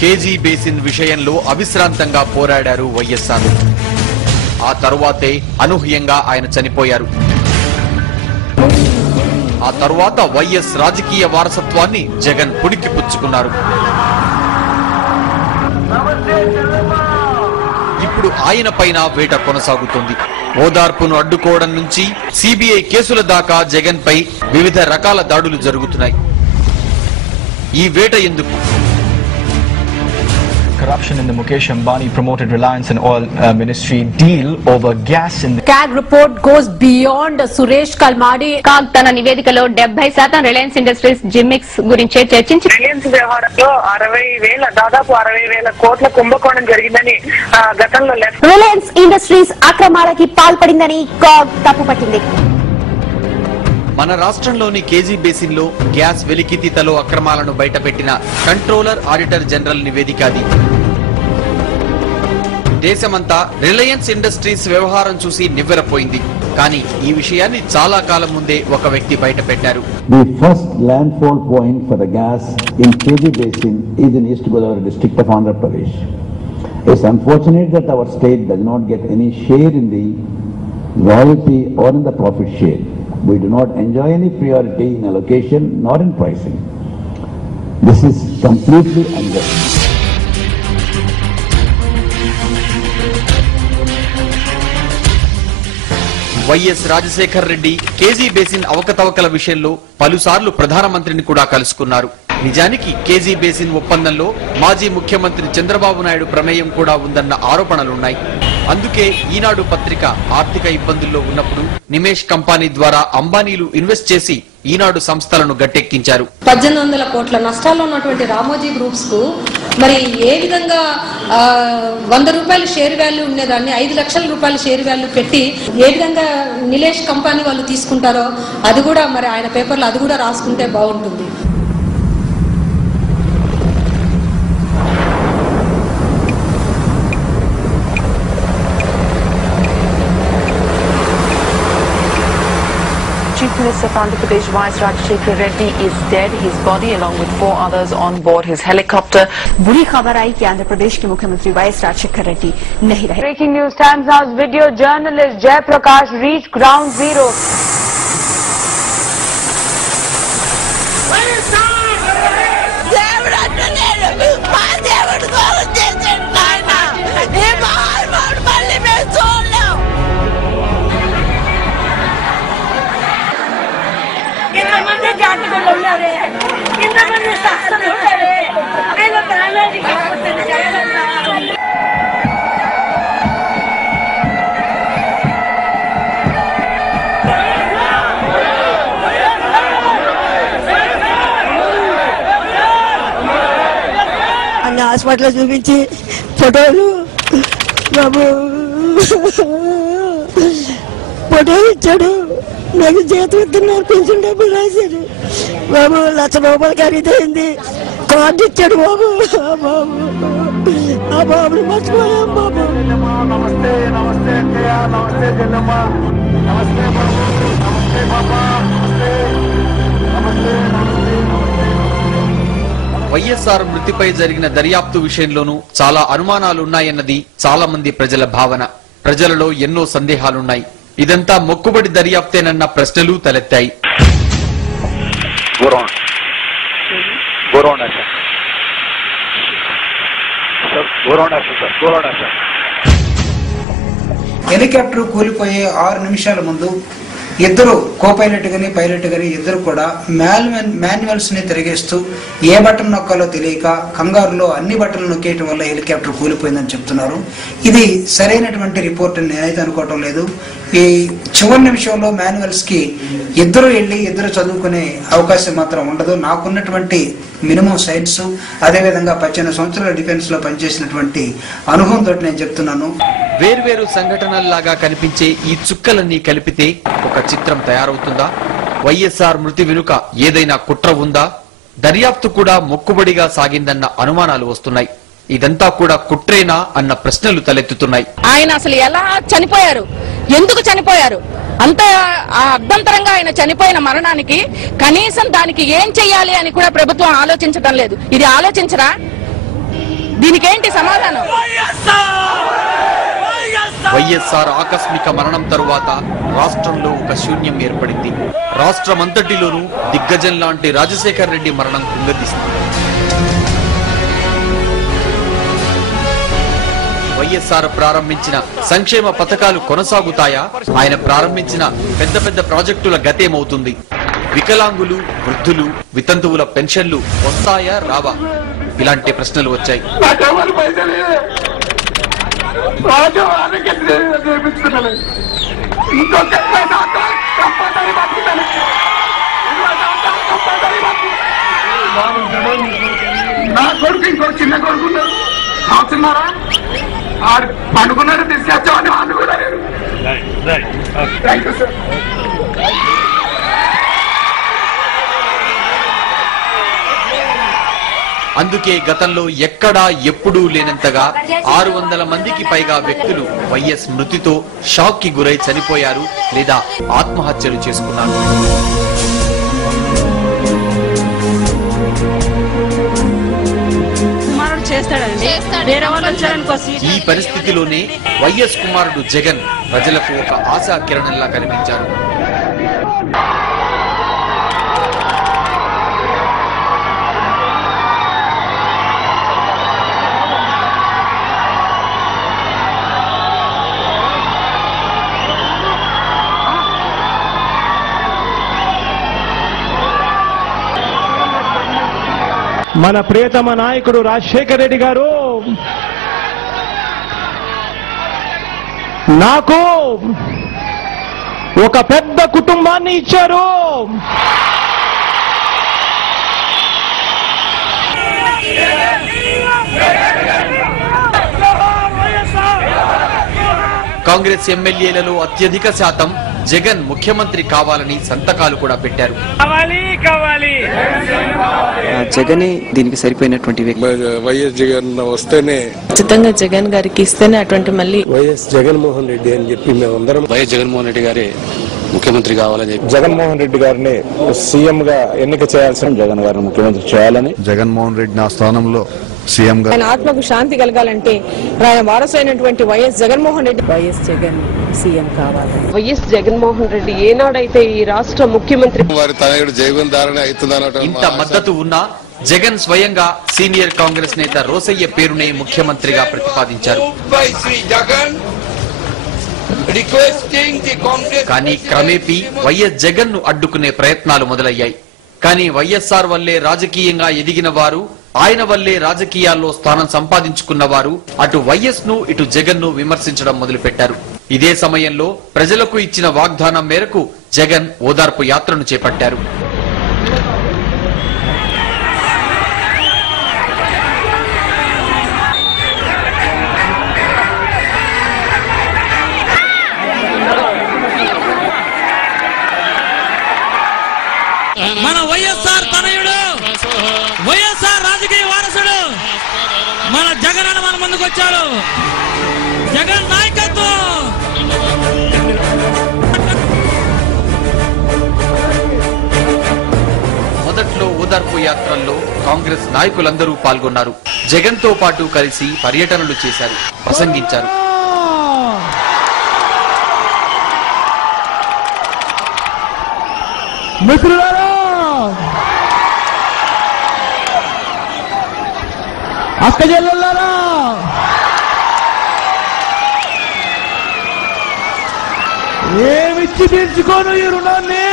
KG basin విషయంలో అవిశ్రాంతంగా పోరాడారు వైఎస్ఆర్. ఆ తరువాతే అనూహ్యంగా ఆయన చనిపోయారు. ఆ తరువాత వైఎస్ రాజకీయ వారసత్వాన్ని జగన్ పుడికి పుచ్చుకున్నారు. ఇప్పుడు ఆయన పైన వేట కొనసాగుతుంది. ఓదార్పును అడ్డుకోవడం నుంచి సిబిఐ కేసుల దాకా జగన్ పై వివిధ రకాల దాడులు జరుగుతున్నాయి. ఈ వేట ఎందుకు? Corruption in the Mukesh Ambani promoted Reliance and Oil Ministry deal over gas in the CAG report goes beyond Suresh Kalmadi. CAG తన నివేదికలో 70% రిలయన్స్ ఇండస్ట్రీస్ జిమిక్స్ గురించి చర్చించి రిలయన్స్ వ్యవహారంలో 60,000 దాదాపు 60,000 కోట్ల కుంభకోణం జరిగిందని గతంలో రిలయన్స్ ఇండస్ట్రీస్ అక్రమాలకి పాల్పడిందని CAG తప్పుపట్టింది. మన రాష్ట్రంలోని కేజీ బేసిన్ లో గ్యాస్ వెలికితీతలో అక్రమాలను బయటపెట్టిన కంట్రోలర్ ఆడిటర్ జనరల్ నివేదిక అది. దేశమంతా రిలయన్స్ ఇండస్ట్రీస్ వ్యవహారం చూసి నివ్వెరపోయింది. కానీ ఈ విషయాన్ని చాలా కాలం ముందే ఒక వ్యక్తి బయటపెట్టారు. The first landfall point for the gas in KG Basin is in East Godavari district of Andhra Pradesh. It's unfortunate that our state does not get any share in the royalty or in the profit share. We do not enjoy any priority in allocation nor in pricing. This is completely unjust. YS Rajasekhar Reddy KG basin అవకతవకల విషయంలో పలుసార్లు ప్రధానమంత్రిని కూడా కలుసుకున్నారు. నిజానికి KG basin ఒప్పందంలో మాజీ ముఖ్యమంత్రి చంద్రబాబు నాయుడు ప్రమేయం కూడా ఉందన్న ఆరోపణలున్నాయి. అందుకే ఈనాడు పత్రిక ఆర్థిక ఇబ్బందుల్లో ఉన్నప్పుడు నిమేష్ కంపెనీ ద్వారా అంబానీలు ఇన్వెస్ట్ చేసి ఈనాడు సంస్థలను గట్టెక్కించారు. 1800 కోట్ల నష్టాల్లో ఉన్నటువంటి రామోజీ గ్రూప్స్ కు మరి ఏ విధంగా 100 రూపాయల షేర్ వాల్యూ ఉండేదాన్ని 5 లక్షల రూపాయల షేర్ వాల్యూ పెట్టి ఏ విధంగా నిలేష్ కంపెనీ వాళ్ళు తీసుకుంటారో అది కూడా మరి ఆయన పేపర్లో అది కూడా రాసుకుంటే బాగుంటుంది. Chief Minister of Andhra Pradesh Vice Rajshekar Reddy is dead. His body along with 4 others on board his helicopter. बुरी खबर आई कि आंध्र प्रदेश के मुख्यमंत्री वाईएस राजशेखर रेड्डी नहीं रहे. Breaking news: Times House video journalist Jay Prakash reached ground zero. Hospital చూపించి ఫోటోలు బాబు photo ఇచ్చాడు. నాకు జీతం ఇస్తున్నారు, పెన్షన్ డబ్బులు రాశాడు బాబు. 1,00,000 రూపాయలు ఖరీదైంది. కార్డు ఇచ్చాడు బాబు. బాబు ఆ బాబుని మర్చిపోయాం బాబు. నమస్తే నమస్తే నమస్తే జల్లమ్మ, నమస్తే బాబు, నమస్తే బాబా, నమస్తే నమస్తే నమస్తే. వైఎస్ఆర్ మృతిపై జరిగిన దర్యాప్తు విషయంలోనూ చాలా అనుమానాలున్నాయన్నది చాలా మంది ప్రజల భావన. ప్రజలలో ఎన్నో సందేహాలున్నాయి. ఇదంతా మొక్కుబడి దర్యాప్తేనన్న ప్రశ్నలు తలెత్తాయి. హెలికాప్టర్ కూలిపోయే 6 నిమిషాల ముందు ఇద్దరు కో-పైలట్ గాని పైలట్ గాని ఇద్దరు కూడా మాన్యువల్స్ ని తిరిగేస్తూ ఏ బటన్ నొక్కాలో తెలియక కంగారులో అన్ని బటన్లు నొక్కేయటం వల్ల హెలికాప్టర్ కూలిపోయిందని చెప్తున్నారు. ఇది సరైనటువంటి రిపోర్ట్ అని నేనైతే అనుకోవటం లేదు. ఈ చివరి నిమిషంలో మాన్యువల్స్ కి ఇద్దరు వెళ్ళి ఇద్దరు చదువుకునే అవకాశం మాత్రం ఉండదు. నాకున్నటువంటి మినిమం సైన్స్, అదేవిధంగా 18 సంవత్సరాల డిఫెన్స్ లో పనిచేసినటువంటి అనుభవం తోటి నేను చెప్తున్నాను. వేర్వేరు సంఘటనల్లాగా కనిపించే ఈ చుక్కలన్నీ కలిపితే ఒక చిత్రం తయారవుతుందా? వైఎస్ఆర్ మృతి వెనుక ఏదైనా కుట్ర ఉందా? దర్యాప్తు కూడా మొక్కుబడిగా సాగిందన్న అనుమానాలు వస్తున్నాయి. ఇదంతా కూడా కుట్రేనా అన్న ప్రశ్నలు తలెత్తుతున్నాయి. ఆయన అసలు ఎలా చనిపోయారు, ఎందుకు చనిపోయారు, అంత అర్థంతరంగా ఆయన చనిపోయిన మరణానికి కనీసం దానికి ఏం చెయ్యాలి అని కూడా ప్రభుత్వం ఆలోచించడం లేదు. ఇది ఆలోచించరా? దీనికేంటి సమాధానం? వైఎస్ఆర్ ఆకస్మిక మరణం తరువాత రాష్ట్రంలో ఒక శూన్యం ఏర్పడింది. రాష్ట్రమంతటిలోనూ దిగ్గజం లాంటి రాజశేఖర్ రెడ్డి మరణం కుంగదీస్తుంది. వైఎస్ఆర్ ప్రారంభించిన సంక్షేమ పథకాలు కొనసాగుతాయా? ఆయన ప్రారంభించిన పెద్ద పెద్ద ప్రాజెక్టుల గతేమవుతుంది? వికలాంగులు, వృద్ధులు, వితంతువుల పెన్షన్లు వస్తాయా రావా? ఇలాంటి ప్రశ్నలు వచ్చాయి. నా కొడుకు ఇంకో చిన్న కొడుకున్నారు అవుతున్నారా పండుకున్నాడు తీసుకొచ్చామని అనుకున్నారు. Thank you sir. అందుకే గతంలో ఎక్కడా ఎప్పుడూ లేనంతగా 600 మందికి పైగా వ్యక్తులు వైఎస్ మృతితో షాక్ కి గురై చనిపోయారు లేదా ఆత్మహత్యలు చేసుకున్నారు. ఈ పరిస్థితిలోనే వైఎస్ కుమారుడు జగన్ ప్రజలకు ఒక ఆశా కిరణంలా కనిపించారు. మన ప్రియతమ నాయకుడు రాజశేఖర్ రెడ్డి గారు నాకు ఒక పెద్ద కుటుంబాన్ని ఇచ్చారు. కాంగ్రెస్ ఎమ్మెల్యేలలో అత్యధిక శాతం జగన్ ముఖ్యమంత్రి కావాలని సంతకాలు కూడా పెట్టారు. జగనే దీనికి సరిపోయినటువంటి వ్యక్తి. వైఎస్ జగన్ వస్తేనే ఖచ్చితంగా జగన్ గారికి ఇస్తేనే అటువంటి మళ్ళీ వైఎస్ జగన్మోహన్ రెడ్డి అని చెప్పి మేమందరం వైఎస్ జగన్మోహన్ రెడ్డి గారే ముఖ్యమంత్రి కావాలని చెప్పి జగన్మోహన్ రెడ్డి గారిని సీఎం గా ఎన్నిక చేయాల్సిన జగన్ గారిని ముఖ్యమంత్రి చేయాలని జగన్మోహన్ రెడ్డి నా స్థానంలో సీఎం గా ఆయన ఆత్మకు శాంతి కలగాలంటే ఆయన వారసైనటువంటి YS Jaganmohan Reddy YS Jagan CM కావాలి. వైఎస్ జగన్మోహన్ రెడ్డి ఏనాడైతే ఈ రాష్ట్ర ముఖ్యమంత్రి వారి తనయుడు జగన్ ధారణ అవుతుందన్న ఇంత మద్దతు ఉన్నా జగన్ స్వయంగా సీనియర్ కాంగ్రెస్ నేత రోసయ్య పేరునే ముఖ్యమంత్రిగా ప్రతిపాదించారు. కానీ క్రమేపీ వైఎస్ జగన్ ను అడ్డుకునే ప్రయత్నాలు మొదలయ్యాయి. కానీ వైఎస్ఆర్ వల్లే రాజకీయంగా ఎదిగిన వారు, ఆయన వల్లే రాజకీయాల్లో స్థానం సంపాదించుకున్న వారు అటు వైఎస్ ను ఇటు జగన్ ను విమర్శించడం మొదలుపెట్టారు. ఇదే సమయంలో ప్రజలకు ఇచ్చిన వాగ్దానం మేరకు జగన్ ఓదార్పు యాత్రను చేపట్టారు. మన వైఎస్ఆర్ తనయుడు, వైఎస్ఆర్ రాజకీయ వారసుడు మన జగన్ అన్న మన ముందుకు వచ్చాడు. జగన్ నాయకత్వం. మొదట్లో ఓదార్పు యాత్రల్లో కాంగ్రెస్ నాయకులందరూ పాల్గొన్నారు. జగన్ తో పాటు కలిసి పర్యటనలు చేశారు, ప్రసంగించారు. మిత్రులారా, అక్క చెల్లెళ్ళారా, ఏమిచ్చి తీర్చుకోను ఈ రుణాన్ని.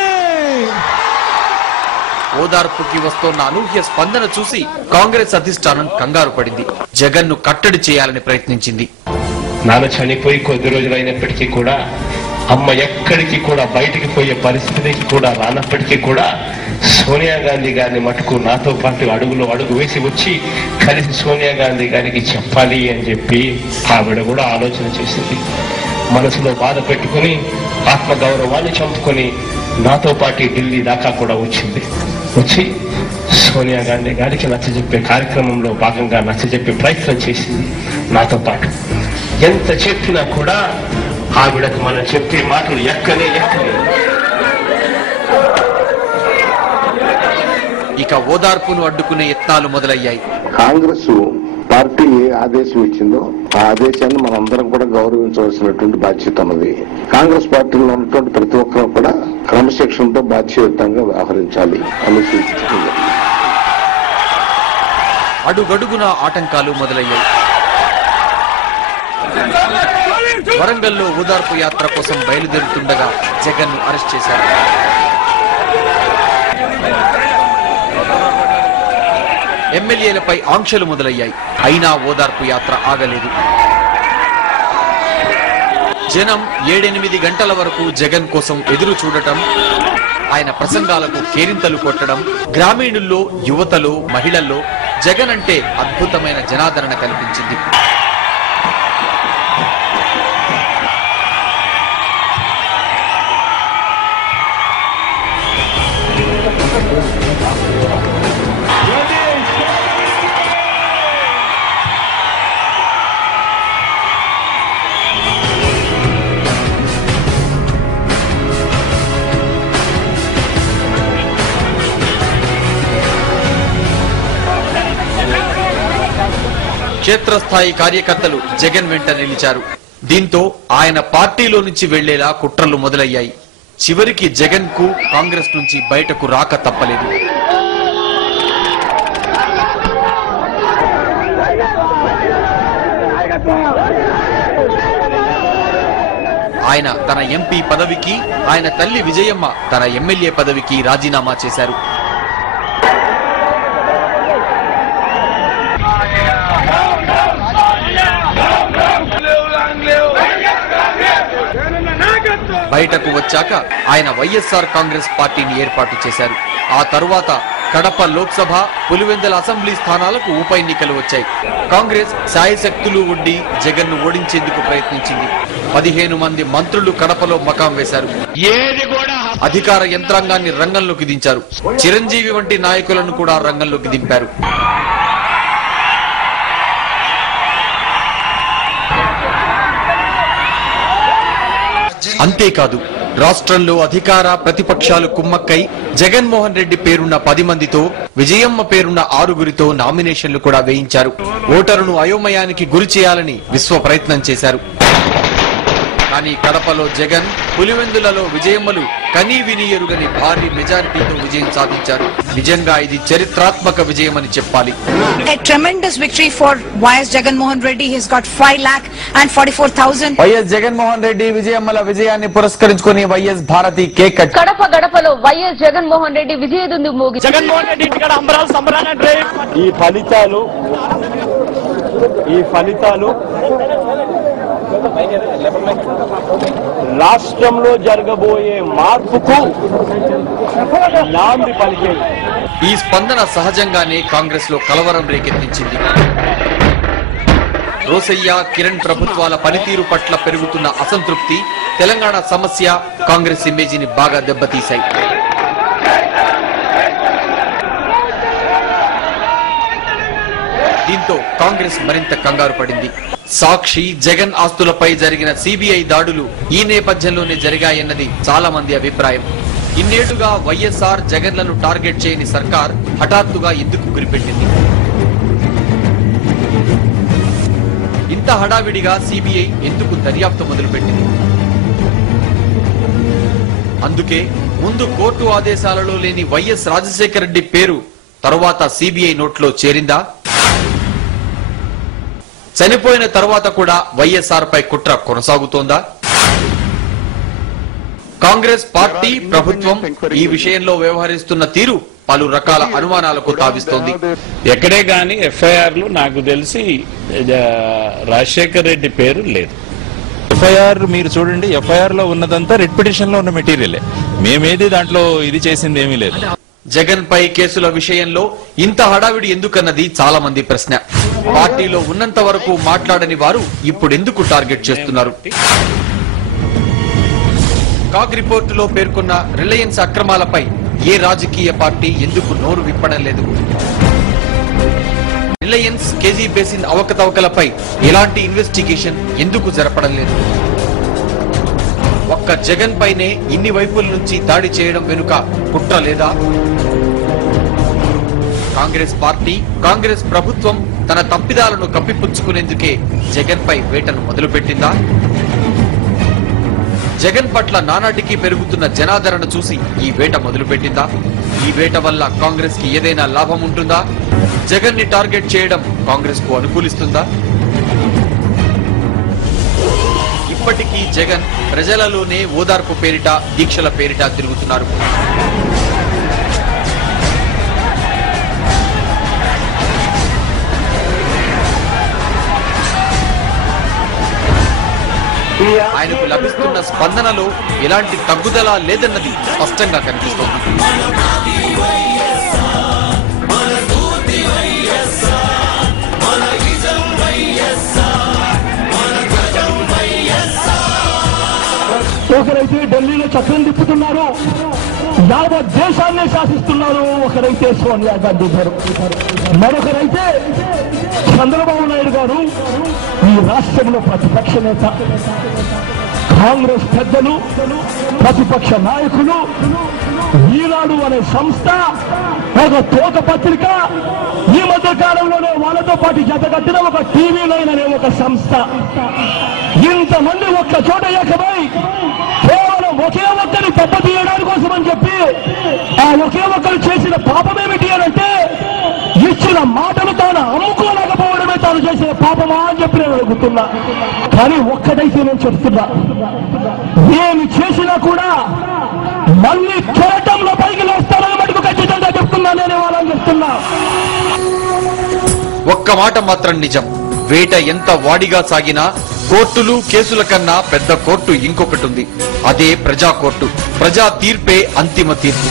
ఓదార్పుకి వస్తోన్న అనూహ్య స్పందన చూసి కాంగ్రెస్ అధిష్టానం కంగారు పడింది. జగన్ ను కట్టడి చేయాలని ప్రయత్నించింది. నాన్న చనిపోయి కొద్ది రోజులైనప్పటికీ కూడా అమ్మ ఎక్కడికి కూడా బయటికి పోయే పరిస్థితికి కూడా రానప్పటికీ కూడా సోనియా గాంధీ గారిని మటుకు నాతో పాటు అడుగులో అడుగు వేసి వచ్చి కలిసి సోనియా గాంధీ గారికి చెప్పాలి అని చెప్పి ఆవిడ కూడా ఆలోచన చేసింది. మనసులో బాధ పెట్టుకుని ఆత్మగౌరవాన్ని చంపుకొని నాతో పాటు ఢిల్లీ దాకా కూడా వచ్చింది. వచ్చి సోనియా గాంధీ గారికి నచ్చజెప్పే కార్యక్రమంలో భాగంగా నచ్చజెప్పే ప్రయత్నం చేసింది నాతో పాటు. ఎంత చెప్పినా కూడా ఆవిడకు మనం చెప్పే మాటలు ఎక్కనే. ఇక ఓదార్పును అడ్డుకునే యత్నాలు మొదలయ్యాయి. కాంగ్రెస్ పార్టీ ఏ ఆదేశం ఇచ్చిందో ఆ ఆదేశాన్ని మనందరం కూడా గౌరవించవలసినటువంటి బాధ్యత ఉన్నది. కాంగ్రెస్ పార్టీలో ఉన్నటువంటి ప్రతి ఒక్కరూ కూడా క్రమశిక్షణతో బాధ్యయుతంగా వ్యవహరించాలి అని సూచించింది. అడుగడుగున ఆటంకాలు మొదలయ్యాయి. వరంగల్లో ఓదార్పు యాత్ర కోసం బయలుదేరుతుండగా జగన్ ను అరెస్ట్ చేశారు. ఎమ్మెల్యేలపై ఆంక్షలు మొదలయ్యాయి. అయినా ఓదార్పు యాత్ర ఆగలేదు. జనం 7-8 గంటల వరకు జగన్ కోసం ఎదురు చూడటం, ఆయన ప్రసంగాలకు కేరింతలు కొట్టడం, గ్రామీణుల్లో, యువతలో, మహిళల్లో జగన్ అంటే అద్భుతమైన జనాదరణ కల్పించింది. క్షేత్రస్థాయి కార్యకర్తలు జగన్ వెంట నిలిచారు. దీంతో ఆయన పార్టీలో నుంచి వెళ్లేలా కుట్రలు మొదలయ్యాయి. చివరికి జగన్ కు కాంగ్రెస్ నుంచి బయటకు రాక తప్పలేదు. ఆయన తన ఎంపీ పదవికి, ఆయన తల్లి విజయమ్మ తన ఎమ్మెల్యే పదవికి రాజీనామా చేశారు. బయటకు వచ్చాక ఆయన వైఎస్ఆర్ కాంగ్రెస్ పార్టీని ఏర్పాటు చేశారు. ఆ తరువాత కడప లోక్సభ, పులివెందుల అసెంబ్లీ స్థానాలకు ఉప ఎన్నికలు వచ్చాయి. కాంగ్రెస్ శాయశక్తులు ఒడ్డి జగన్ ను ఓడించేందుకు ప్రయత్నించింది. 15 మంది మంత్రులు కడపలో మకాం వేశారు. అధికార యంత్రాంగాన్ని రంగంలోకి దించారు. చిరంజీవి వంటి నాయకులను కూడా రంగంలోకి దింపారు. అంతేకాదు, రాష్ట్రంలో అధికార ప్రతిపక్షాలు కుమ్మక్కై జగన్మోహన్ రెడ్డి పేరున్న 10 మందితో, విజయమ్మ పేరున్న 6గురితో నామినేషన్లు కూడా వేయించారు. ఓటరును అయోమయానికి గురి చేయాలని విశ్వ ప్రయత్నం చేశారు. కానీ కడపలో జగన్, పులివెందులలో విజయమ్మలు కనీ విని ఎరుగని భారీ మెజారిటీతో విజయం సాధించారు. నిజంగా ఇది చరిత్రాత్మక విజయమని చెప్పాలి. A tremendous victory for YS Jagannamohan Reddy. He's got 5,44,000. YS Jaganmohan Reddy విజయమ్మల విజయాన్ని పురస్కరించుకుని YS Bharathi cake cut. Kadapa గడపలో వైఎస్ జగన్మోహన్ రెడ్డి విజయదుందు మోగి. జగన్మోహన్ రెడ్డి ఇక్కడ అంబరాలు సంబరాలంటే ఈ ఫలితాలు రాష్ట్రంలో జరగబోయే మార్పుకు నాంది పలికేది. ఈ స్పందన సహజంగానే కాంగ్రెస్ లో కలవరం రేకెత్తించింది. రోసయ్య, కిరణ్ ప్రభుత్వాల పనితీరు పట్ల పెరుగుతున్న అసంతృప్తి, తెలంగాణ సమస్య కాంగ్రెస్ ఇమేజీని బాగా దెబ్బతీశాయి. దీంతో కాంగ్రెస్ మరింత కంగారు పడింది. సాక్షి, జగన్ ఆస్తులపై జరిగిన సిబిఐ దాడులు ఈ నేపథ్యంలోనే జరిగాయన్నది చాలా మంది అభిప్రాయం. ఇన్నేళ్లుగా వైఎస్ఆర్, జగన్లను టార్గెట్ చేయని సర్కార్ హఠాత్తుగా ఎందుకు గురిపెట్టింది? ఇంత హడావిడిగా సిబిఐ ఎందుకు దర్యాప్తు మొదలుపెట్టింది? అందుకే ముందు కోర్టు ఆదేశాలలో లేని వైఎస్ రాజశేఖర రెడ్డి పేరు తరువాత సిబిఐ నోట్లో చేరిందా? చనిపోయిన తర్వాత కూడా వైఎస్ఆర్ పై కుట్ర కొనసాగుతోందా? కాంగ్రెస్ పార్టీ, ప్రభుత్వం ఈ విషయంలో వ్యవహరిస్తున్న తీరు పలు రకాల అనుమానాలకు తావిస్తోంది. ఎక్కడే గాని ఎఫ్ఐఆర్లు నాకు తెలిసి రాజశేఖర్ రెడ్డి పేరు లేదు. ఎఫ్ఐఆర్ మీరు చూడండి, ఎఫ్ఐఆర్ లో ఉన్నదంతా రెడ్ పిటిషన్ లో ఉన్న మెటీరియలే. మేమేది దాంట్లో ఇది చేసింది ఏమీ లేదు. జగన్ పై కేసుల విషయంలో ఇంత హడావిడి ఎందుకన్నది చాలా మంది ప్రశ్న. పార్టీలో ఉన్నంత వరకు మాట్లాడని వారు ఇప్పుడెందుకు టార్గెట్ చేస్తున్నారు? కాగ్ రిపోర్టులో పేర్కొన్న రిలయన్స్ అక్రమాలపై ఏ రాజకీయ పార్టీ ఎందుకు నోరు విప్పడం లేదు? రిలయన్స్, కేజీ బేసిన్ అవకతవకలపై ఎలాంటి ఇన్వెస్టిగేషన్ ఎందుకు జరపడం లేదు? ఒక్క జగన్ పైనే ఇన్ని వైపుల నుంచి దాడి చేయడం వెనుక కుట్ర లేదా? కాంగ్రెస్ పార్టీ, కాంగ్రెస్ ప్రభుత్వం తన తప్పిదాలను కప్పిపుచ్చుకునేందుకే జగన్ పై వేటను మొదలుపెట్టిందా? జగన్ పట్ల నానాటికి పెరుగుతున్న జనాదరణ చూసి ఈ వేట మొదలుపెట్టిందా? ఈ వేట వల్ల కాంగ్రెస్ కి ఏదైనా లాభం ఉంటుందా? జగన్ ని టార్గెట్ చేయడం కాంగ్రెస్ కు అనుకూలిస్తుందా? ఇప్పటికీ జగన్ ప్రజలలోనే ఓదార్పు పేరిట, దీక్షల పేరిట తిరుగుతున్నారు. ఆయనకు లభిస్తున్న స్పందనలో ఎలాంటి తగ్గుదల లేదన్నది స్పష్టంగా కనిపిస్తోంది. ఒకరైతే ఢిల్లీలో చక్రం తిప్పుతున్నారు, యావత్ దేశాన్ని శాసిస్తున్నారు. ఒకరైతే సోనియా గాంధీ గారు, మరొకరైతే చంద్రబాబు నాయుడు గారు. ఈ రాష్ట్రంలో ప్రతిపక్ష నేత, కాంగ్రెస్ పెద్దలు, ప్రతిపక్ష నాయకులు, ఈనాడు అనే సంస్థ, ఒక తోక పత్రిక, ఈ మధ్య కాలంలోనే వాళ్ళతో పాటు జతకట్టిన ఒక టీవీ నైన్ అనే ఒక సంస్థ, ఇంతమంది ఒక్క చోట ఏకమై కేవలం ఒకే ఒక్కరి దెబ్బతీయడానికి కోసం అని చెప్పి ఆ ఒకే ఒక్కరు చేసిన పాపమేమిటి అనంటే ఇచ్చిన మాటలు తాను అమ్ముకోలేకపోవడమే తాను చేసిన పాపమా అని చెప్పి నేను అడుగుతున్నా. కానీ ఒక్కటైతే నేను చెప్తున్నా, ఏమి చేసినా కూడా మళ్ళీ కెరటంలో పైకి లేస్తారని మటుకు ఖచ్చితంగా చెప్తున్నా. నేను వాళ్ళని చెప్తున్నా. ఒక్క మాట మాత్రం నిజం, వేట ఎంత వాడిగా సాగినా కోర్టులు, కేసుల కన్నా పెద్ద కోర్టు ఇంకొకటి ఉంది. అదే ప్రజా కోర్టు. ప్రజా తీర్పే అంతిమ తీర్పు.